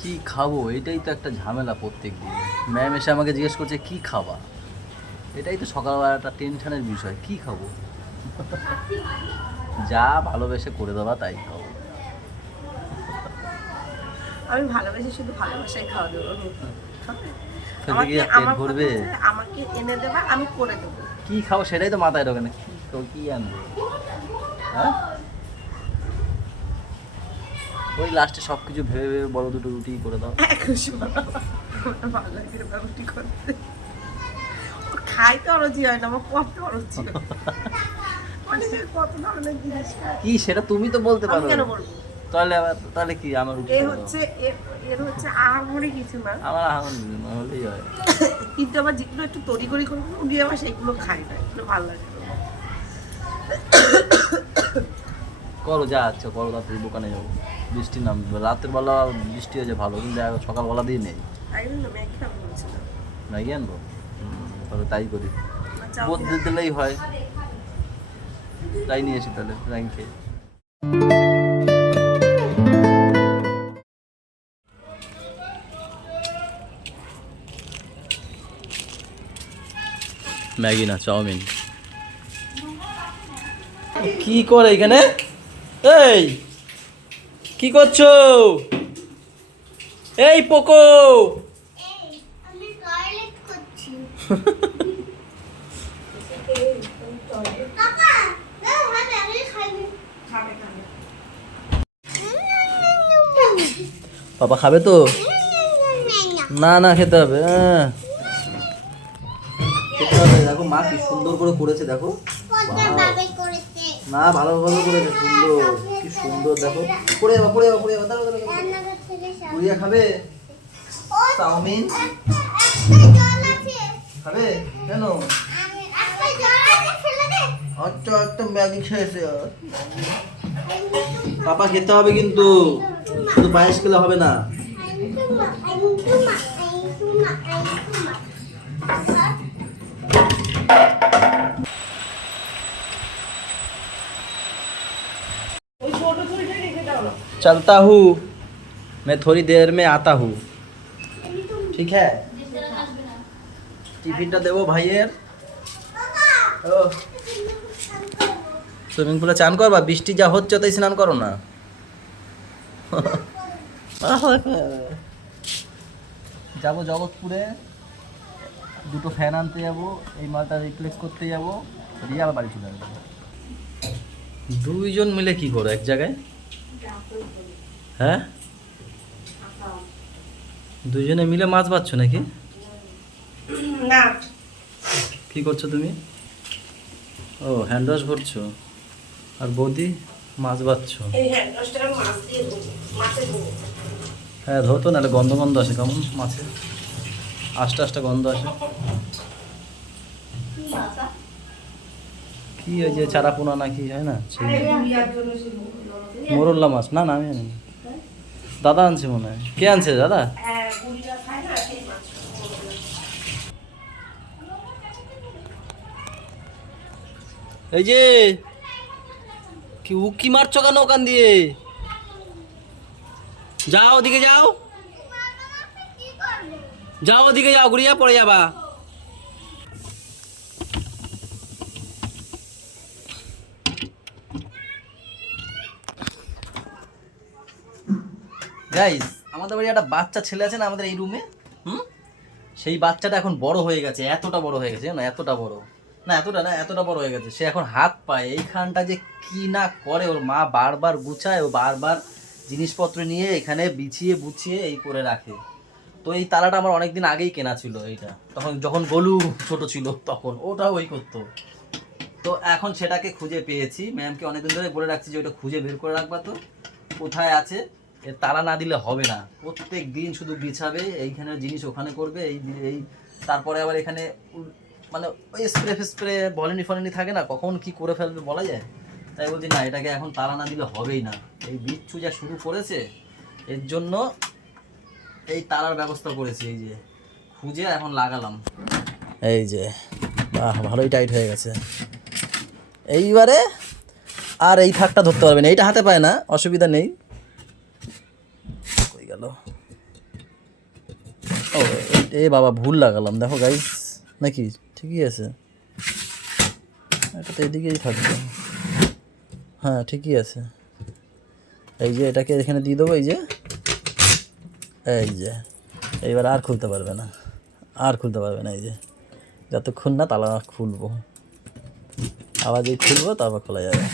কি খাবো এটাই তো একটা ঝামেলা প্রত্যেক দিন। ম্যাম এসে আমাকে জিজ্ঞেস করছে কি খাবা, এটাই তো সকালবেলা একটা টেনশনের বিষয়, কি খাবো। যা ভালোবেসে করে দেওয়া তাই খাবো। আমি ভালোবেসে শুধু ভালোবাসায় খাওয়া দেবো। খেতে গিয়ে পেট আমার ভরবে? আমাকে এনে দেবা, আমি করে দেবো। কি খাবো সেটাই তো মাথায় ঢোকে না, কি তো কি আনবো। হ্যাঁ, ওই লাস্টে সব কিছু ভেবে ভেবে বড় দুটো রুটি করে দাও। ভালো লাগে রুটি করতে। খাইতে অরুচি হয় না, আমার করতে অরুচি হয়। মানে কত ধরনের জিনিস খায়। কি সেটা তুমি তো বলতে আমি পারো। কেন বলবো? তাহলে কি আমার রুটি এ করে দাও। হচ্ছে এর হচ্ছে আহামরি কিছু না, আমার হলেই হয়। কিন্তু আবার যেগুলো একটু তরি করে করবো উনি আবার সেগুলো খাই না, এগুলো ভালো লাগে না। করো যা আচ্ছা করো, তাড়াতাড়ি দোকানে যাবো। বৃষ্টি নামবে রাতের বেলা, বৃষ্টি হয়েছে ভালো, কিন্তু সকালবেলা দিয়ে নেই। একদম না, ম্যাগি খাবো বলছিলাম। ম্যাগি আনবো? তাহলে তাই করি, চাউমিন বদলে দিলেই হয়। তাই নিয়েছি তাহলে র্যাঙ্ক খেয়ে। ম্যাগি না চাউমিন। কি করে এখানে? এই কি করছো? এই পোকো। আমি টয়লেট করছি। কাকা, দাও হাতে আমি খাইনি। খাবে খাবে। পাপা খাবে তো? না না খেতে হবে, হ্যাঁ খেতে হবে। দেখো মা কি সুন্দর করে করেছে, দেখো। ভাবে করেছে। না ভালোভাবে করেছে, সুন্দর, কি সুন্দর দেখো। পড়ে যাবা পড়ে যাবা পড়ে যাবা, দাঁড়াও দাঁড়াও দাঁড়াও। রান্নাঘর থেকে সব। গুড়িয়া খাবে চাউমিন? একটা জল আছে। খাবে কেন? একটা জল আছে, ফেলে দে। আচ্ছা একটা ম্যাগি খেয়েছে। পাপা খেতে হবে কিন্তু, শুধু পায়েস খেলে হবে না। ওই ছোট ছুরিটা রেখে দাও না। चलता हूँ मैं, थोड़ी देर में आता हूँ, ঠিক है? টিফিনটা দেবো ভাইয়ের। ও সুইমিং পুলে চান করবা? বৃষ্টি যা হচ্ছে তাই স্নান করো না। যাবো জগৎপুরে, দুটো ফ্যান আনতে যাবো, এই মালটা রিপ্লেস করতে যাবো, রিয়াল বাড়ি চলে আসবো। দুইজন মিলে কি করো এক জায়গায়? হ্যাঁ, দুইজনে মিলে মাছ বাচ্ছ নাকি? না, কি করছো তুমি? ও হ্যান্ড ওয়াশ ভরছো, আর বৌদি মাছ বাচ্ছো। এই হ্যান্ড ওয়াশটা মাছ দিয়ে ধোবো, মাছে ধোবো। হ্যাঁ ধরতো, নাহলে গন্ধ গন্ধ আসে কেমন মাছে, আস্তে আস্তে গন্ধ আসে। কি ওই যে চারাপোনা নাকি হয় না সেই মোরল্লা মাছ? না না আমি আনিনি, দাদা আনছে মনে হয়। কে আনছে দাদা? হ্যাঁ, বুড়িরা খায় না সেই মাছ। এই যে কি উকি মারছো কেন ওখান দিয়ে? যাও ওদিকে যাও, যাও ওদিকে যাও, ঘুরিয়া পড়ে যাবা। গাইস আমাদের বাড়ি একটা বাচ্চা ছেলে আছে না আমাদের এই রুমে, সেই বাচ্চাটা এখন বড় হয়ে গেছে, এতটা বড় হয়ে গেছে না, এতটা বড় না, এতটা না, এতটা বড় হয়ে গেছে। সে এখন হাত পায় এইখানটা যে কি না করে, ওর মা বারবার গুছায়, ও বারবার জিনিসপত্র নিয়ে এখানে বিছিয়ে বুছিয়ে এই করে রাখে। তো এই তালাটা আমার অনেকদিন আগেই কেনা ছিল, এইটা তখন যখন গোলু ছোট ছিল তখন ওটাও ওই করতো। তো এখন সেটাকে খুঁজে পেয়েছি, ম্যামকে অনেকদিন ধরে বলে রাখছি যে ওটা খুঁজে বের করে রাখবা, তো কোথায় আছে। এর তালা না দিলে হবে না, প্রত্যেক দিন শুধু বিছাবে, এইখানের জিনিস ওখানে করবে, এই এই তারপরে আবার এখানে মানে ওই স্প্রে ফেস্প্রে ভলিনি ফলিনি থাকে না, কখন কি করে ফেলবে বলা যায়। তাই বলছি না, এটাকে এখন তালা না দিলে হবেই না। এই বিচ্ছু যা শুরু করেছে, এর জন্য এই তালার ব্যবস্থা করেছি, এই যে খুঁজে এখন লাগালাম। এই যে বাহ, ভালোই টাইট হয়ে গেছে। এইবারে আর এই থাকটা ধরতে পারবে না, এইটা হাতে পায় না, অসুবিধা নেই। কই গেল? ও এ বাবা ভুল লাগালাম, দেখো গাইস, নাকি ঠিকই আছে, এটা তো এদিকেই থাকবে। হ্যাঁ ঠিকই আছে। এই যে এটাকে এখানে দিয়ে দেবো, এই যে এইবার আর খুলতে পারবে না, আর খুলতে পারবে না। এই যে যতক্ষণ না তালা খুলবো, আবার যেই খুলবো তারপর খোলা যাবে।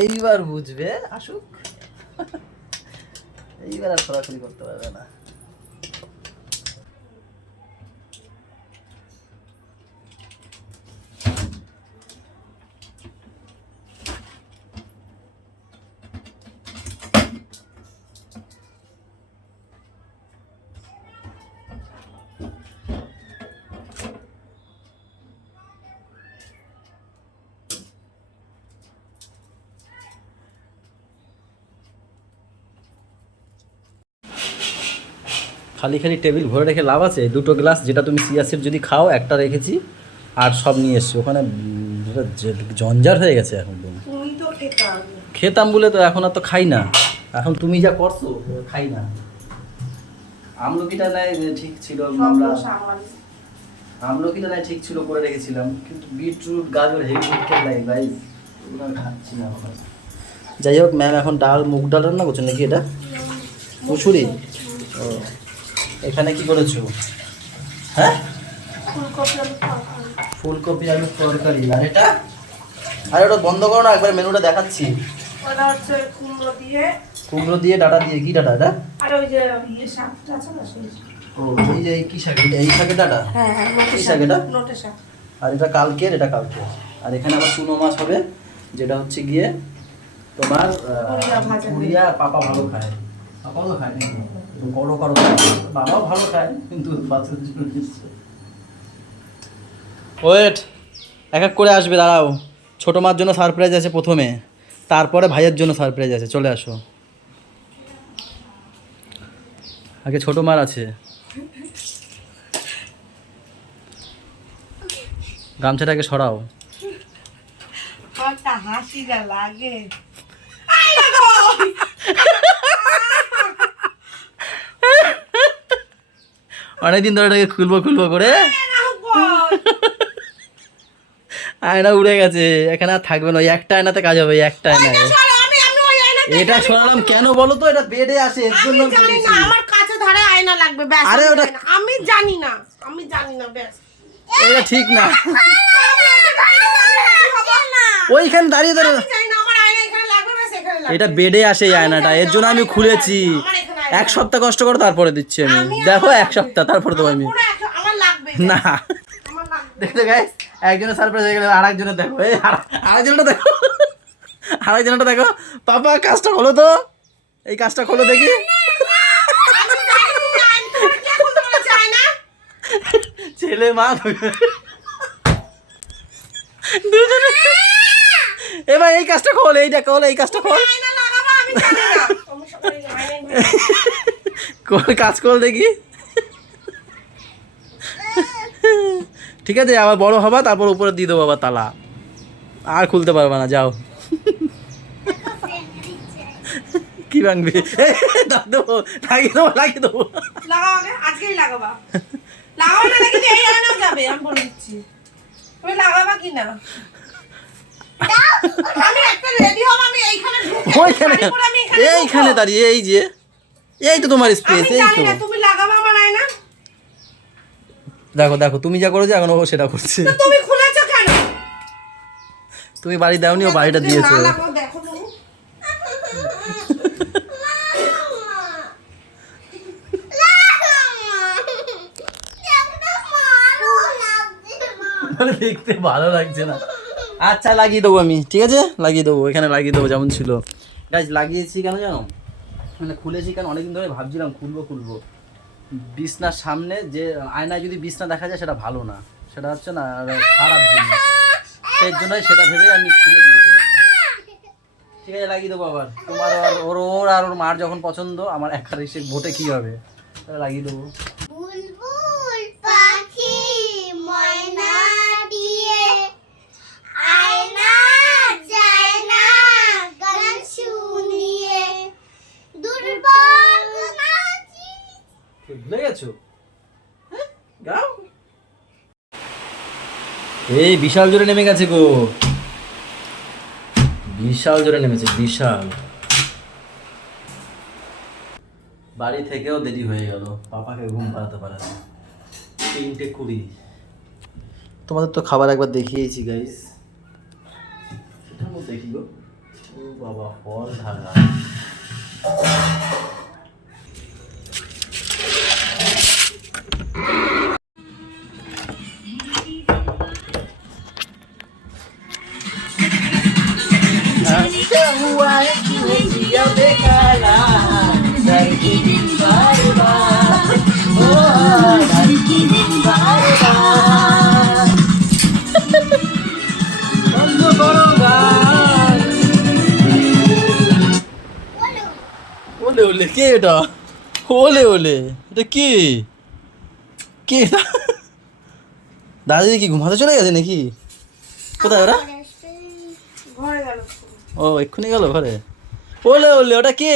এইবার বুঝবে, আসুক। এইবার আর খোলাখুলি করতে পারবে না। খালি খালি টেবিল ভরে রেখে লাভ আছে? দুটো গ্লাস, যেটা তুমি সিয়াসিড যদি খাও, একটা রেখেছি, আর সব নিয়ে এসছি ওখানে। জঞ্জার হয়ে গেছে এখন। তুমি তো খেতাম। খেতাম বলে তো এখন আর তো খাই না। এখন তুমি যা করছো খাই না। আমলকিটা নাই ঠিক ছিল, আমরা আমলকিটা নাই ঠিক ছিল, করে রেখেছিলাম, কিন্তু বিটরুট গাজর হেভি খেয়ে ভাই, ওগুলো আমি খাচ্ছি না এখন। যাই হোক, ম্যাম এখন ডাল, মুগ ডাল রান্না করছেন নাকি? এটা মুসুরি। ও, এখানে কি করেছো? হ্যাঁ, ফুলকপি আলুর তরকারি। আর এটা, আর ওটা বন্ধ করো না, একবার মেনুটা দেখাচ্ছি। ওটা হচ্ছে কুমড়ো দিয়ে ডাটা দিয়ে। কি ডাটা এটা? আর ওই যে শাকটা আছে না, সেই ও এই যে কি শাক? এই শাকের ডাটা? হ্যাঁ হ্যাঁ, কি শাক এটা? নোটে শাক। আর এটা কালকের, এটা কালকে। আর এখানে আবার চুনো মাছ হবে, যেটা হচ্ছে গিয়ে তোমার পুরিয়া। পাপা ভালো খায়, পাপাও তো খায় নাকি? করো করো, বাবাও ভালো খায়, কিন্তু ওয়েট, এক এক করে আসবে, দাঁড়াও। ছোটো মার জন্য সারপ্রাইজ আছে প্রথমে, তারপরে ভাইয়ের জন্য সারপ্রাইজ আছে। চলে আসো, আগে ছোটো মার আছে। গামছাটাকে সরাও। হাসিটা লাগে। অনেকদিন ধরে এটাকে খুলবো খুলবো করে আয়না উড়ে গেছে, এখানে আর থাকবে না। ওই একটা আয়নাতে কাজ হবে, ওই একটা আয়নায়। এটা সরালাম কেন বলো তো? এটা বেডে আসে, এর জন্য করেছি। আমার কাছে ধরে আয়না লাগবে, ব্যাস। আরে ওটা আমি জানি না, ব্যাস। এটা ঠিক না। ওইখানে দাঁড়িয়ে দাঁড়িয়ে এটা বেডে আসে এই আয়নাটা, এর জন্য আমি খুলেছি। এক সপ্তাহ কষ্ট করে তারপরে দিচ্ছি আমি। দেখো, এক সপ্তাহ তারপরে তো আমি না। দেখতে গাইস, একজনের সারপ্রাইজ হয়ে গেল, আরেকজনের দেখো, এই আরেকজনটা দেখো, আরেকজনটা দেখো। পাপা কাজটা খোলো তো, এই কাজটা খোলো দেখি। ছেলে মা দুজনে। এবার এই কাজটা খোল, এইটা খোল, এই কাজটা খোল, কাজ খোল দেখি। ঠিক আছে, আবার বড় হবা, তারপর উপরে দিয়ে দেবো আবার তালা, আর খুলতে পারবা না। যাও, কি ভাঙবি? দেবো, লাগিয়ে দেবো, লাগিয়ে দেবো। আজকেই লাগাবা, লাগাবা না কিন্তু এই আয়নাও যাবে, আমি বলে দিচ্ছি। তুমি লাগাবা কি না? আমি একটা রেডি হব, আমি এইখানে ঢুকে এইখানে দাঁড়িয়ে, এই যে এই তো তোমার স্পেস, এই তো। তুমি লাগাবা আমার আয়না। দেখো দেখো, তুমি যা করেছো এখন ও সেটা করছে। তুমি খুলেছো কেন? তুমি বাড়ি দাওনি, ও বাড়িটা দিয়েছো। না লাগাও, দেখো তুমি। দেখতে ভালো লাগছে না। আচ্ছা, লাগিয়ে দেবো আমি, ঠিক আছে, লাগিয়ে দেবো, এখানে লাগিয়ে দেবো যেমন ছিল। গাইজ, লাগিয়েছি কেন জানো? মানে খুলেছি কেন, অনেকদিন ধরে ভাবছিলাম খুলবো। বিছনার সামনে যে আয়নায় যদি বিছনা দেখা যায়, সেটা ভালো না, সেটা হচ্ছে না খারাপ জিনিস, সেই জন্যই সেটা ভেবে আমি খুলে দিয়েছিলাম। ঠিক আছে, লাগিয়ে দেবো আবার। তোমার আর ওর আর ওর মার যখন পছন্দ, আমার একটা রিসে ভোটে কি হবে, তাহলে লাগিয়ে দেবো। বুলবুল পাখি ময়না দিয়ে আয়না যায় না গান শুনিয়ে দুর্বল নাচি। ভুলে গেছো? হ্যাঁ? গাও। এই বিশাল জোরে নেমে গেছে গো, বিশাল জোরে নেমেছে, বিশাল। বাড়ি থেকেও দেরি হয়ে গেল, পাপাকে ঘুম পাড়াতে পারে না। 3:20। তোমাদের তো খাবার একবার দেখিয়েছি গাইস, সেটার মধ্যে দেখি গো। ও বাবা, ফল ঢাকা। ওলে ওলে কে এটা? ওলে ওলে এটা কি? কে এটা? দাদি কি ঘুমাতে চলে গেছে নাকি? কোথায় ওরা? ঘরে গেল। ও এক্ষুনি গেল ঘরে। ওলে ওলে ওটা কে?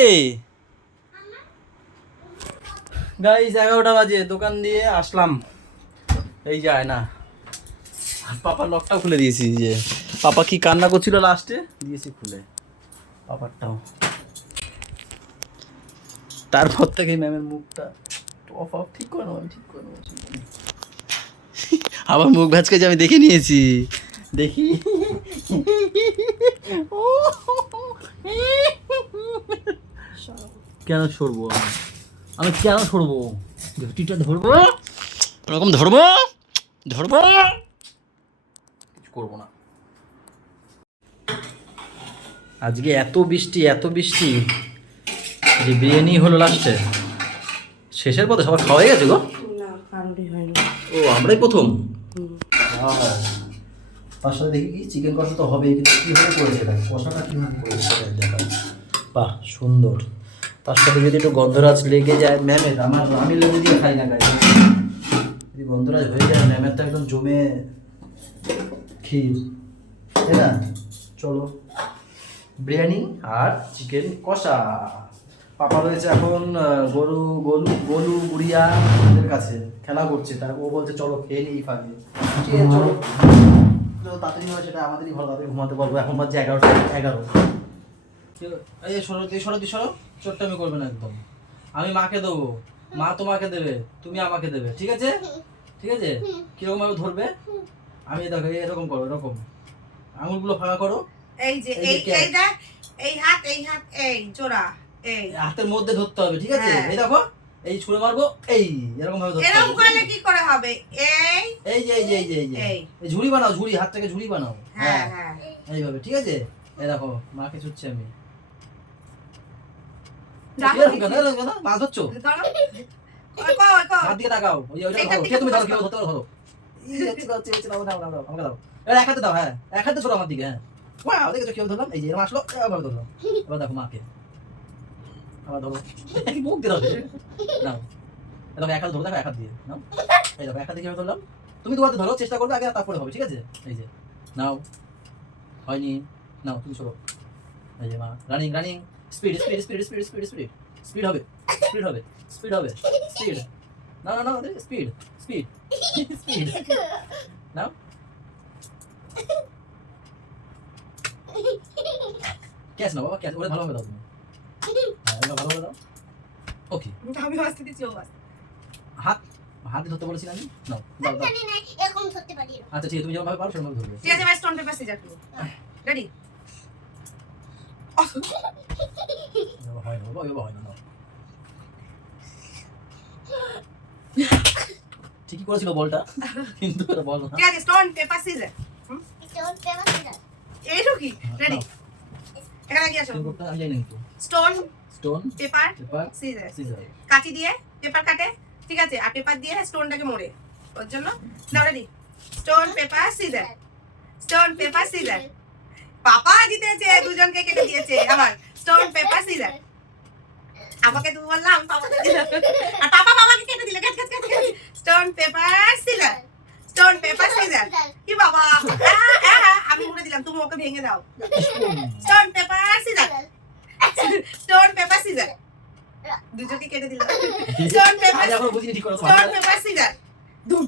গাইস 11টা বাজে, দোকান দিয়ে আসলাম, এই যায় না। পাপার লকটাও খুলে দিয়েছি, যে পাপা কি কান্না করছিল লাস্টে, দিয়েছি খুলে পাপারটাও। তারপর থেকে ম্যামের মুখটা অফ অফ ঠিক করে নেবো, আমি ঠিক করে নেবো। আবার মুখ ভ্যাচকেছে, আমি দেখে নিয়েছি, দেখি। কেন সরবো আমি কেন সরবো? ঘটিটা ধরবো, এরকম ধরবো, ধরবো, কিছু করবো না। আজকে এত বৃষ্টি, এত বৃষ্টি যে বিরিয়ানি হলো লাস্টে, শেষের পথে সবার খাওয়া হয়ে গেছে গো। না, কারোরই হয়নি। ও আমরাই প্রথম। তার সাথে দেখি কি চিকেন কষা তো হবেই, কিন্তু কীভাবে করেছে এটা, কষাটা কীভাবে করেছে সেটা দেখা। বাহ সুন্দর, তার সাথে যদি একটু গন্ধরাজ লেগে যায় ম্যামের, আমি লেগে দিয়ে খাই না গাই, যদি গন্ধরাজ হয়ে যায় ম্যামের তো একদম জমে ক্ষীর, তাই না? চলো বিরিয়ানি আর চিকেন কষা। পাপা রয়েছে এখন গরু গলু গলু গুড়িয়া ওদের কাছে খেলা করছে, তার ও বলছে চলো খেয়ে নিই ফাঁকে। ঠিক আছে চলো, যত তাড়াতাড়ি হয় সেটা আমাদেরই ভালো, তাড়াতাড়ি ঘুমাতে পারবো। এখন বাজছে 11:11। এই সরো তুই, সরো তুই, সরো, চোট্টামি করবে না একদম। আমি মাকে দেবো, মা তোমাকে দেবে, তুমি আমাকে দেবে, ঠিক আছে? ঠিক আছে? কিরকম ভাবে ধরবে? আমি দেখো এরকম করো, এরকম আঙুলগুলো ফাঁকা করো। এই যে এই যে এই দেখ, এই হাত, এই জোড়া, এই হাতের মধ্যে ধরতে হবে, ঠিক আছে? হ্যাঁ। এই দেখো, এই ছুঁড়ে মারবো, এই এরকম ভাবে ধরতে এরকম হবে। করলে কি করে হবে? এই এই যে এই যে এই যে এই যে এই। এই ঝুড়ি বানাও, ঝুড়ি, হাতটাকে ঝুড়ি বানাও। হ্যাঁ হ্যাঁ। এইভাবে, ঠিক আছে? এই দেখো মাকে ছুটছি আমি। দেখো এরকম কেন, এরকম কেন? মাছ ধরছো? ধরো। ওই কো, ওই কো। হাত দিয়ে তাকাও, ওই ওইটা এইটার ধরো, দিকে কে তুমি ধরো, focus কেউ ধরতে পারো, ধরো। দাও, দাও, দাও, দাও, আমাকে দাও। এবার এক হাতে দাও, হ্যাঁ এক হাতে ধরো আমার দিকে, হ্যাঁ। ওয়াও, দেখেছো কেউ ধরলাম, এই যে এরকম আসলো, এভাবে ধরলাম। এবার দেখো মাকে, আবার ধরো, মুখ দিয়ে ধরো, নাও। এই দেখো এক হাতে ধরো, দেখো এক হাত দিয়ে, নাও। এই দেখো এক হাতে কিভাবে ধরলাম, তুমি দু হাতে ধরো, চেষ্টা করবে আগে, তারপরে হবে, ঠিক আছে? এই যে নাও, হয়নি, নাও তুমি সরো। এই যে মা, running running, speed speed speed speed speed speed speed হবে, স্পিড হবে, স্পিড হবে, স্পিড। না না না, স্পিড স্পিড স্পিড, নাও। ক্যাচ নাও বাবা, ক্যাচ, ওরে ভালোভাবে দাও তুমি, হ্যাঁ ওটা ভালোভাবে দাও। ওকে, আমি আসতে দিচ্ছি, ও আসতে। হাত হাতে ধরতে বলেছি না আমি, নাও দাও দাও। জানি না এরকম ধরতে পারি না। আচ্ছা ঠিক আছে, তুমি যেমন ভাবে পারো সেরকম ভাবে ধরবে। ঠিক আছে, স্টোন পেপার সিজার করব। রেডি? এভাবে হয় না বাবা, এভাবে হয় না, নাও। ঠিকই করেছিল বলটা, কিন্তু এটা বল না। ঠিক আছে, stone paper scissor. Stone paper caesar. এইটুকু কি? রেডি? এখানে কি আসো? আমি জানি না কিন্তু। Stone stone paper paper scissor. Scissor. কাঁচি দিয়ে পেপার কাটে, ঠিক আছে? আর পেপার দিয়ে স্টোনটাকে মোড়ে, ওর জন্য। Now ready? Stone paper scissor, stone paper scissor. Papa জিতেছে, দুজনকে কেটে দিয়েছে। আবার স্টোন পেপার সিজার। আমাকে তুমি বললাম, পাপাকে দিলাম। আর পাপা বাবাকে কেটে দিলে, cut cut cut cut. Stone paper scissor, stone paper scissor. কি বাবা, আমি মুড়ে দিলাম, তুমি ওকে ভেঙে দাও। Stone paper scissor, stone paper scissor. দুজনকে কেটে দিলাম স্টোন পেপার আজ এখন বুঝিনি ঠিক করে স্টোন পেপার সিজার ধুম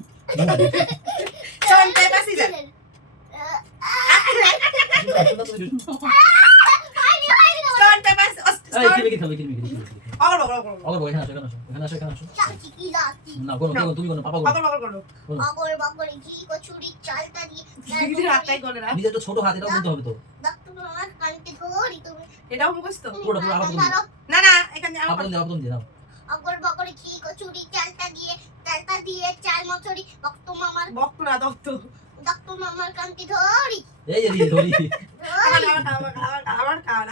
stone paper scissor stone paper এই কি লিখে থাকবে কি লিখে অগর বগর অগর বই এখানে আসো এখানে আসো চাচি কি লাতি না কোনো তুমি কোনো পাপা অগর বগর করো অগর বগর ঘি কচুরি চালটা দিয়ে দিদি রাতটাই করে না নিজে তো ছোট হাত এটাও বলতে হবে তো ডাক্তার আমার কানকে ধরি তুমি এটাও মুখস্থ পুরো আবার বলুন না না এখানে আমার আপন দিয়ে দাও অগর বগর ঘি কচুরি চালটা দিয়ে চাল মচুরি ভক্ত মামার বক্ত না দত্ত ডাক্তার মামার কানকে ধরি এই এই ধরি আমার কান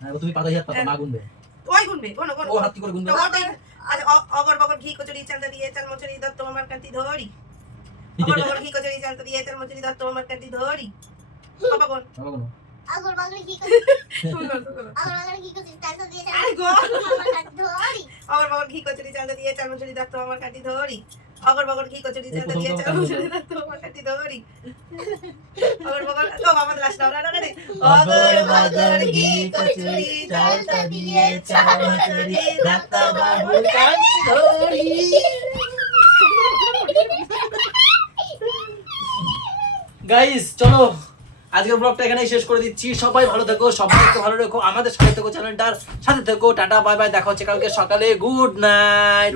না তুমি পাতা হাত পাতা মা গুনবে ওই গুনবে কোন কোন ও হাত কি করে গুনবে আচ্ছা অগর বগর ঘি কচুরি চালটা দিয়ে চাল মচুরি দত্ত মামার কান্তি ধরি অগর বগর ঘি কচুরি চালটা দিয়ে চাল মচুরি দত্ত মামার কান্তি ধরি বাবা কোন বাবা কোনো অগর বগর ঘি কচুরি শুনো অগর বগর ঘি কচুরি চালটা দিয়ে আই গো মামার কানকে ধরি অগর বগর ঘি কচুরি চালটা দিয়ে চাল মচুরি দত্ত মামার কান্তি ধরি অগর বগর ঘি কচুরি চালটা দিয়ে চাল মচুরি দত্ত মামার কান্তি ধরি অগর বগর তো বাবা লাস্ট দাও না রে অগর বগর ঘি কচুরি চালটা দিয়ে চাল মচুরি দত্ত মামার কান্তি ধরি গাইস চলো আজকের ব্লগটা এখানেই শেষ করে দিচ্ছি সবাই ভালো থেকো সবাইকে ভালো রেখো আমাদের সাথে থেকো চ্যানেলটার সাথে থেকো টাটা বাই বাই দেখা হচ্ছে কালকে সকালে গুড নাইট